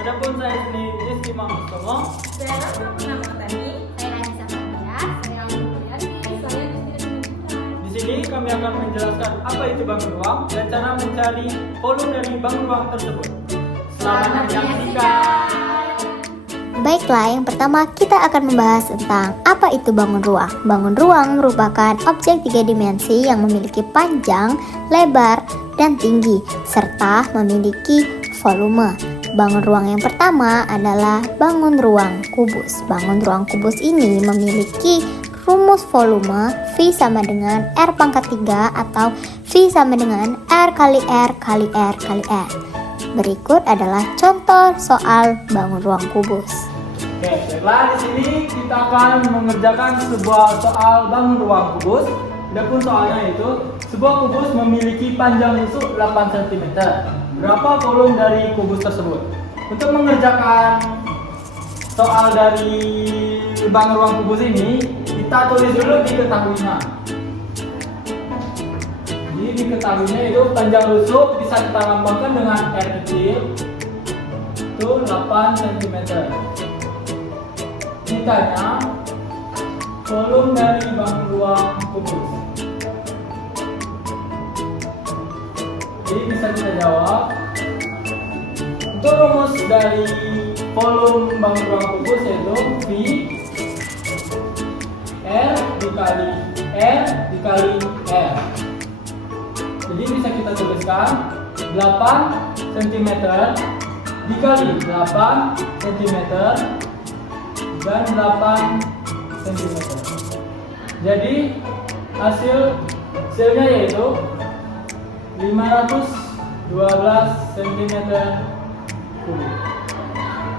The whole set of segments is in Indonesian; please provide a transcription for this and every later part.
Adapun saya sendiri Rizky Mamustomo. Saya Rasa Purnamawardhani. Saya Anissa Fatia. Saya Ayu Priyanti. Saya Justina Simanjuntak. Di sini kami akan menjelaskan apa itu bangun ruang dan cara mencari volume dari bangun ruang tersebut. Selamat menyaksikan. Baiklah, yang pertama kita akan membahas tentang apa itu bangun ruang. Bangun ruang merupakan objek tiga dimensi yang memiliki panjang, lebar, dan tinggi, serta memiliki volume. Bangun ruang yang pertama adalah bangun ruang kubus. Bangun ruang kubus ini memiliki rumus volume V sama dengan R pangkat 3 atau V sama dengan R kali R kali R kali R. Berikut adalah contoh soal bangun ruang kubus. Oke, baiklah, di sini kita akan mengerjakan sebuah soal bangun ruang kubus. Adapun soalnya itu, sebuah kubus memiliki panjang rusuk 8 cm. Berapa volume dari kubus tersebut? Untuk mengerjakan soal dari bangun ruang kubus ini, kita tulis dulu diketahuinya. Jadi diketahuinya itu panjang rusuk bisa kita lambangkan dengan R kecil, itu 8 cm. Ditanya volume dari bangun ruang kubus. Jadi bisa kita jawab. Untuk rumus dari volume bangun ruang kubus yaitu V R dikali R dikali R. Jadi bisa kita tuliskan 8 cm dikali 8 cm dan 8 cm. Jadi hasilnya yaitu 512 cm kubik.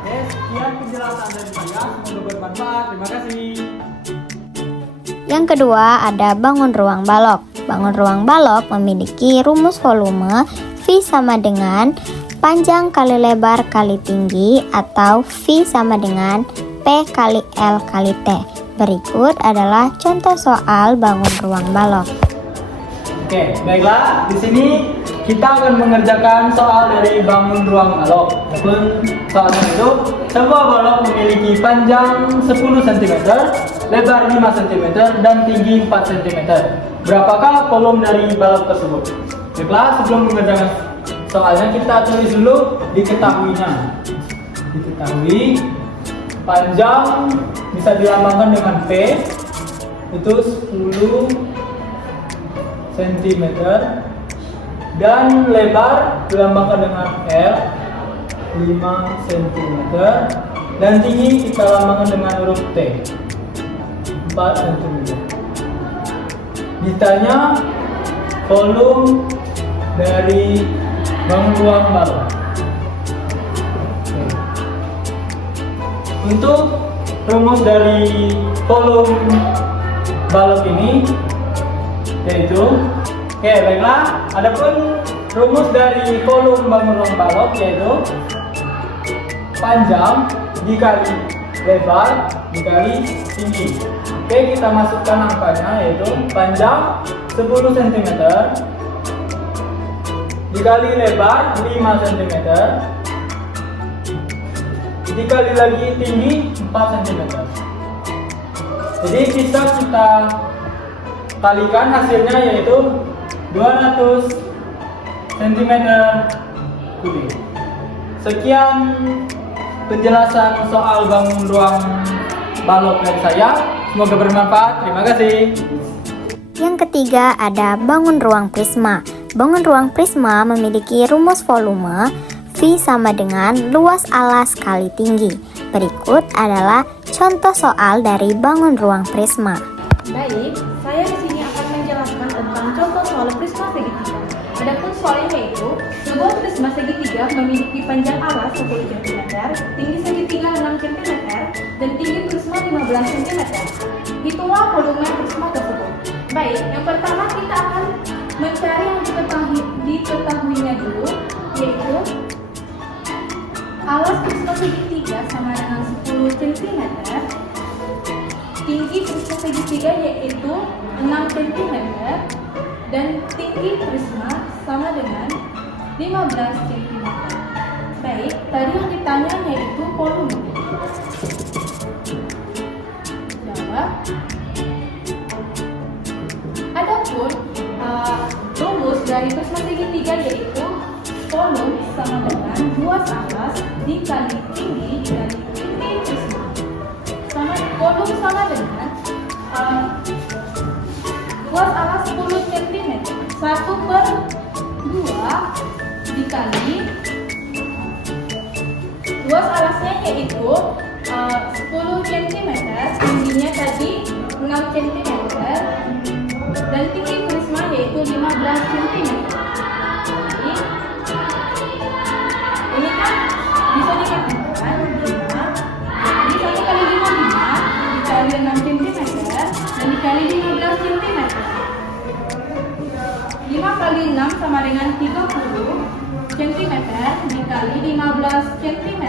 Oke, sekian penjelasan dari saya. Semoga bermanfaat. Terima kasih. Yang kedua ada bangun ruang balok. Bangun ruang balok memiliki rumus volume V sama dengan panjang kali lebar kali tinggi atau V sama dengan P kali L kali T. Berikut adalah contoh soal bangun ruang balok. Oke, baiklah. Di sini kita akan mengerjakan soal dari bangun ruang balok. Adapun soalnya itu, sebuah balok memiliki panjang 10 cm, lebar 5 cm, dan tinggi 4 cm. Berapakah volume dari balok tersebut? Baiklah, sebelum mengerjakan soalnya kita tulis dulu diketahuinya. Diketahui panjang bisa dilambangkan dengan P, itu 10 cm, dan lebar dilambangkan dengan L 5 cm, dan tinggi kita lambangkan dengan huruf T 4 cm. Ditanya volume dari bangun ruang balok. Untuk rumus dari volume balok ini yaitu, baiklah, adapun rumus dari volume bangun ruang balok yaitu panjang dikali lebar dikali tinggi. Kita masukkan angkanya yaitu panjang 10 cm dikali lebar 5 cm dikali lagi tinggi 4 cm. Jadi bisa kita kalikan hasilnya yaitu 200 cm kubik. Sekian penjelasan soal bangun ruang balok dari saya. Semoga bermanfaat. Terima kasih. Yang ketiga ada bangun ruang prisma. Bangun ruang prisma memiliki rumus volume V sama dengan luas alas kali tinggi. Berikut adalah contoh soal dari bangun ruang prisma. Baik, saya di sini akan menjelaskan tentang contoh soal prisma segitiga. Adapun soalnya yaitu, sebuah prisma segitiga memiliki panjang alas 10 cm, tinggi segitiga 6 cm, dan tinggi prisma 15 cm. Itulah volume prisma tersebut. Baik, yang pertama kita akan mencari yang diketahuinya dulu, yaitu alas prisma segitiga sama dengan 10 cm, tinggi prisma segitiga yaitu 6 cm, dan tinggi prisma sama dengan 15 cm. Baik, tadi yang ditanya yaitu volume. Jawab. Adapun rumus dari prisma segitiga yaitu volume sama dengan luas alas dikali tinggi dikali tinggi prisma. Volume sama dengan luas alas 10 cm 1/2 dikali luas alasnya yaitu 10 cm, tingginya tadi 6 cm, dan tinggi prisma yaitu 15 cm. Jadi, ini kan bisa dikatakan 5. Jadi 1 kali 5 dikali 6 cm dan dikali 15 cm. 5 kali 6 sama dengan 30 cm dikali 15 cm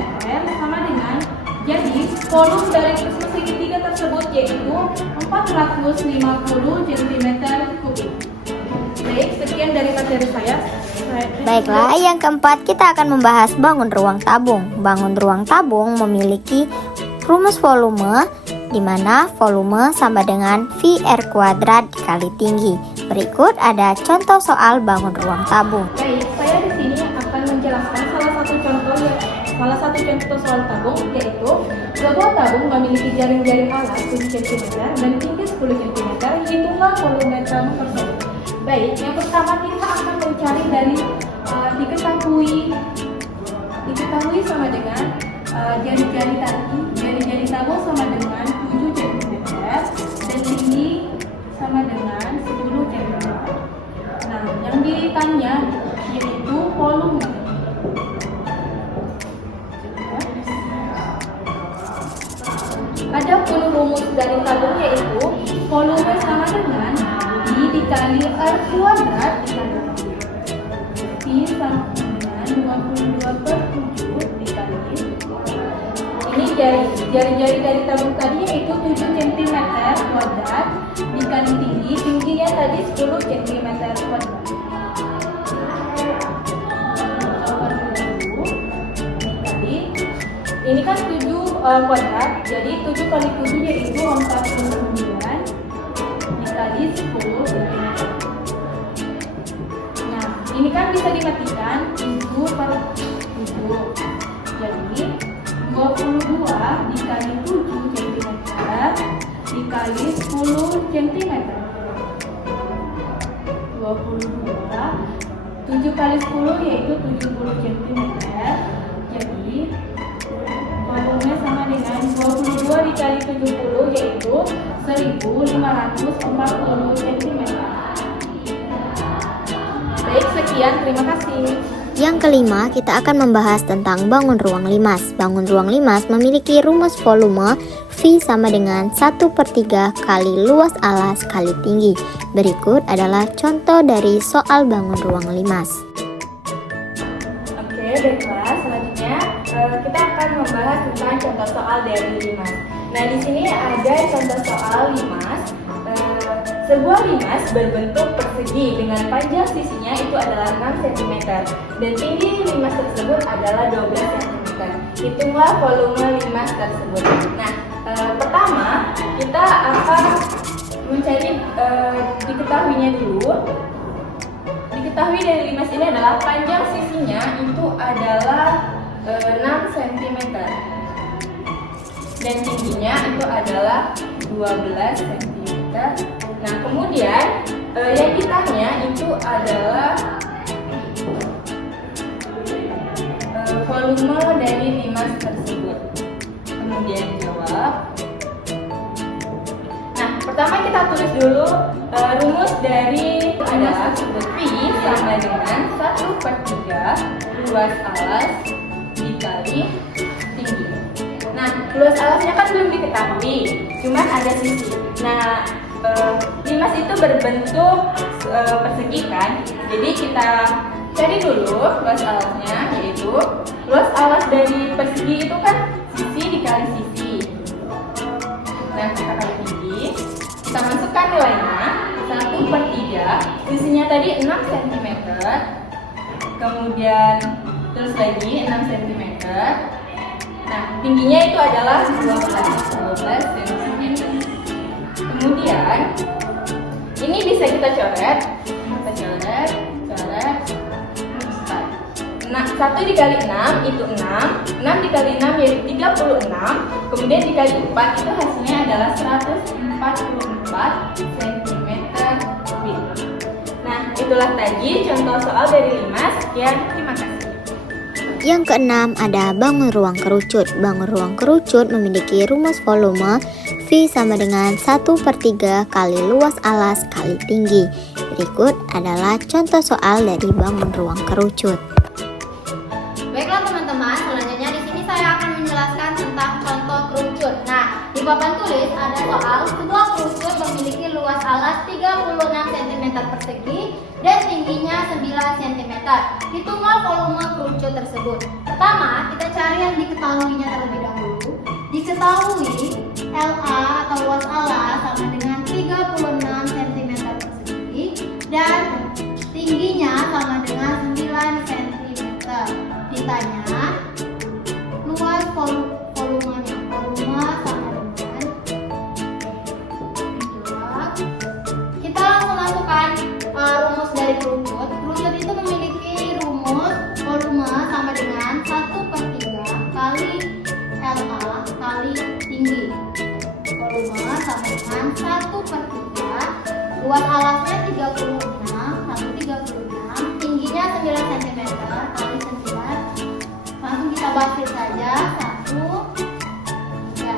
sama dengan, jadi volume dari prisma segitiga tersebut yaitu 450 cm kubik. Baik, sekian dari materi saya. Baiklah, yang keempat kita akan membahas bangun ruang tabung. Bangun ruang tabung memiliki rumus volume di mana volume sama dengan VR kuadrat dikali tinggi. Berikut ada contoh soal bangun ruang tabung. Baik, saya di sini akan menjelaskan salah satu contoh soal tabung, yaitu sebuah tabung memiliki jaring-jaring alas 7 cm dan tinggi 10 cm. Hitunglah volume tabung tersebut. Baik, yang pertama kita akan mencari dari diketahui sama dengan jari-jari tabung sama dengan 7 cm dan tinggi sama dengan 10 cm. Nah, yang ditanya yaitu volume. Ada rumus dari tabung yaitu volume sama dengan I dikali R kuadrat dikali I sama dengan 22/7 dikali. Ini jari-jari dari tabung tadi yaitu 7 cm kuadrat dikali tingginya tadi 10 cm kuadrat. Dikali, ini kan 7 kuadrat, jadi 7 kali 7 yaitu 49 dikali 10 cm. Nah, ini kan bisa dimatikan 7/7, jadi 22 dikali 7 cm dikali 10 cm. 7 kali 10 yaitu 70 cm. Jadi volume sama dengan 22 dikali 70 yaitu 1540 cm. Baik, sekian, terima kasih. Yang kelima, kita akan membahas tentang bangun ruang limas. Bangun ruang limas memiliki rumus volume V sama dengan 1/3 kali luas alas kali tinggi. Berikut adalah contoh dari soal bangun ruang limas. Oke, baiklah. Selanjutnya kita akan membahas tentang contoh soal dari limas. Nah, di sini ada contoh soal limas. Sebuah limas berbentuk persegi dengan panjang sisinya itu adalah 6 cm dan tinggi limas tersebut adalah 12 cm. Hitunglah volume limas tersebut. Nah, pertama kita akan mencari diketahuinya dulu. Diketahui dari limas ini adalah panjang sisinya itu adalah 6 cm dan tingginya itu adalah 12 cm. Nah, kemudian yang ditanya itu adalah volume dari limas tersebut. Kemudian jawab. Nah, pertama kita tulis dulu rumus dari adalah V sama dengan 1/3 luas alas dikali tinggi. Nah, luas alasnya kan belum diketahui, cuman ada sisi. Nah, limas itu berbentuk persegi kan, jadi kita cari dulu luas alasnya, yaitu luas alas dari persegi itu kan sisi dikali sisi. Nah, kita kali tinggi, kita masukkan nilainya 1/3, sisinya tadi 6 cm, kemudian Terus lagi 6 cm. Nah, tingginya itu adalah 12 cm. Kemudian ini bisa kita coret. Nah, 1 dikali 6 itu 6 dikali 6 yaitu 36. Kemudian dikali 4 itu hasilnya adalah 144 cm kubik. Nah, itulah tadi contoh soal dari 5. Sekian, terima kasih. Yang keenam ada bangun ruang kerucut. Bangun ruang kerucut memiliki rumus volume V sama dengan 1/3 kali luas alas kali tinggi. Berikut adalah contoh soal dari bangun ruang kerucut. Baiklah teman-teman, selanjutnya di sini saya akan menjelaskan tentang contoh kerucut. Nah, di papan tulis ada soal sebuah kerucut memiliki luas alas 36 cm persegi dan tingginya 9 cm. Hitunglah volume kerucut tersebut. Pertama, kita cari yang diketahuinya terlebih dahulu. Diketahui LA atau luas alas sama dengan 36 cm persegi dan tingginya sama dengan 9 cm. Ditanya luas volumenya. Volume sama dengan kita langsung masukkan rumus dari kerucut. Kerucut itu memiliki rumus volume sama dengan 1/3 kali LA kali tinggi. Volume sama dengan 1/3. Luas alasnya 36, tingginya 9 cm kali 9. Langsung kita basit saja. 1 ya.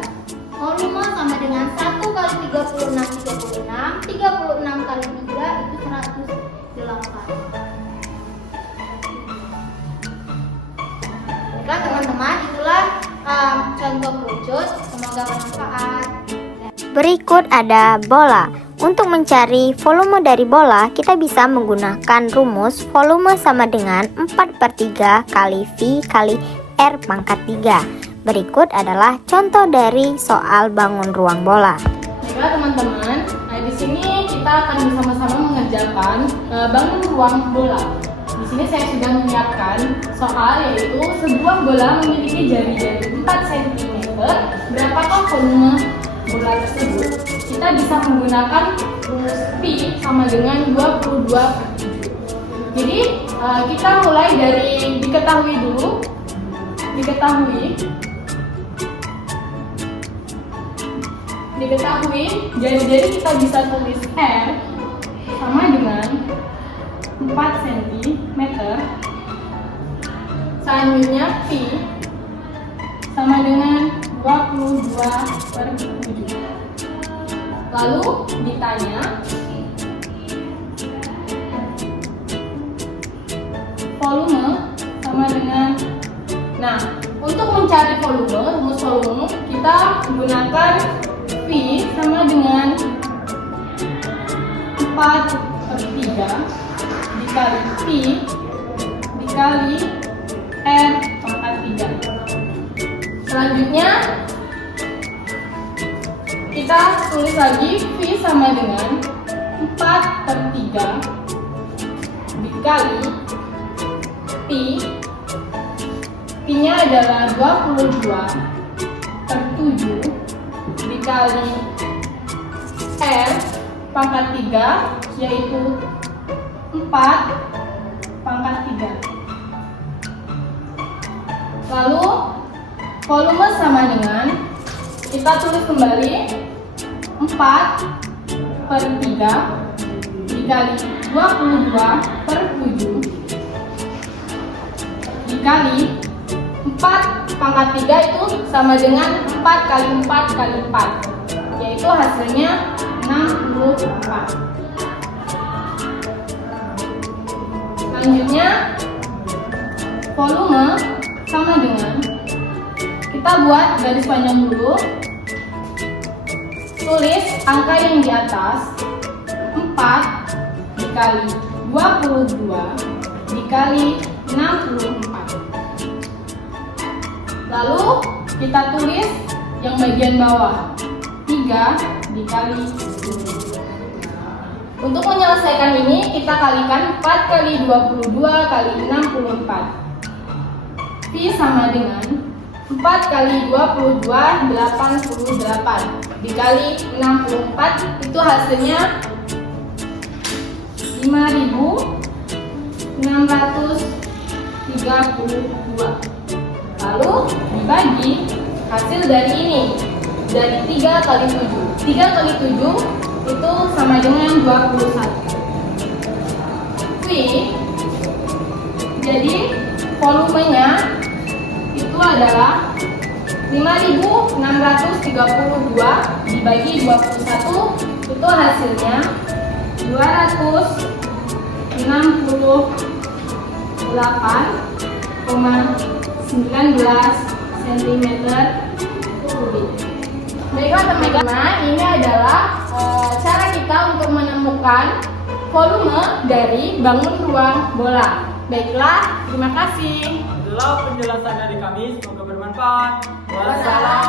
Volume sama dengan 1 kali 36 kali 3 itu 108. Baiklah teman-teman, itulah contoh kerucut. Semoga bermanfaat. Berikut ada bola. Untuk mencari volume dari bola, kita bisa menggunakan rumus volume sama dengan 4/3 kali V kali R pangkat 3. Berikut adalah contoh dari soal bangun ruang bola. Baiklah teman-teman, nah di sini kita akan bersama-sama mengerjakan bangun ruang bola. Di sini saya sudah menyiapkan soal yaitu sebuah bola memiliki jari-jari 4 cm. Berapakah volume bola tersebut? Kita bisa menggunakan rumus Pi sama dengan 22/7. Jadi kita mulai dari diketahui dulu. Diketahui jari-jari kita bisa tulis R sama dengan 4 cm. Selanjutnya Pi sama dengan 22/7. Lalu ditanya volume sama dengan, nah untuk mencari volume, rumus volume kita gunakan V sama dengan 4/3 dikali P dikali R pangkat 3. Selanjutnya kita tulis lagi V sama dengan 4/3 dikali P. P-nya adalah 22/7 dikali R pangkat 3 yaitu 4 pangkat 3. Lalu volume sama dengan, kita tulis kembali 4/3 dikali 22/7 dikali 4 pangkat 3 itu sama dengan 4 kali 4 kali 4, yaitu hasilnya 64. Selanjutnya volume sama dengan, kita buat garis panjang dulu. Tulis angka yang di atas 4 dikali 22 dikali 64. Lalu kita tulis yang bagian bawah 3 dikali 10. Untuk menyelesaikan ini kita kalikan 4 kali 22 kali 64. V sama dengan 4 kali 22, 88 dikali 64, itu hasilnya 5.632. Lalu dibagi hasil dari ini, dari 3 kali 7. 3 kali 7 itu sama dengan 21. V, jadi volumenya itu adalah 5.632 dibagi 21, itu hasilnya 268,19 cm kubik. Baiklah teman-teman, ini adalah cara kita untuk menemukan volume dari bangun ruang bola. Baiklah, terima kasih. Itulah penjelasan dari kami, semoga bermanfaat. Wassalam.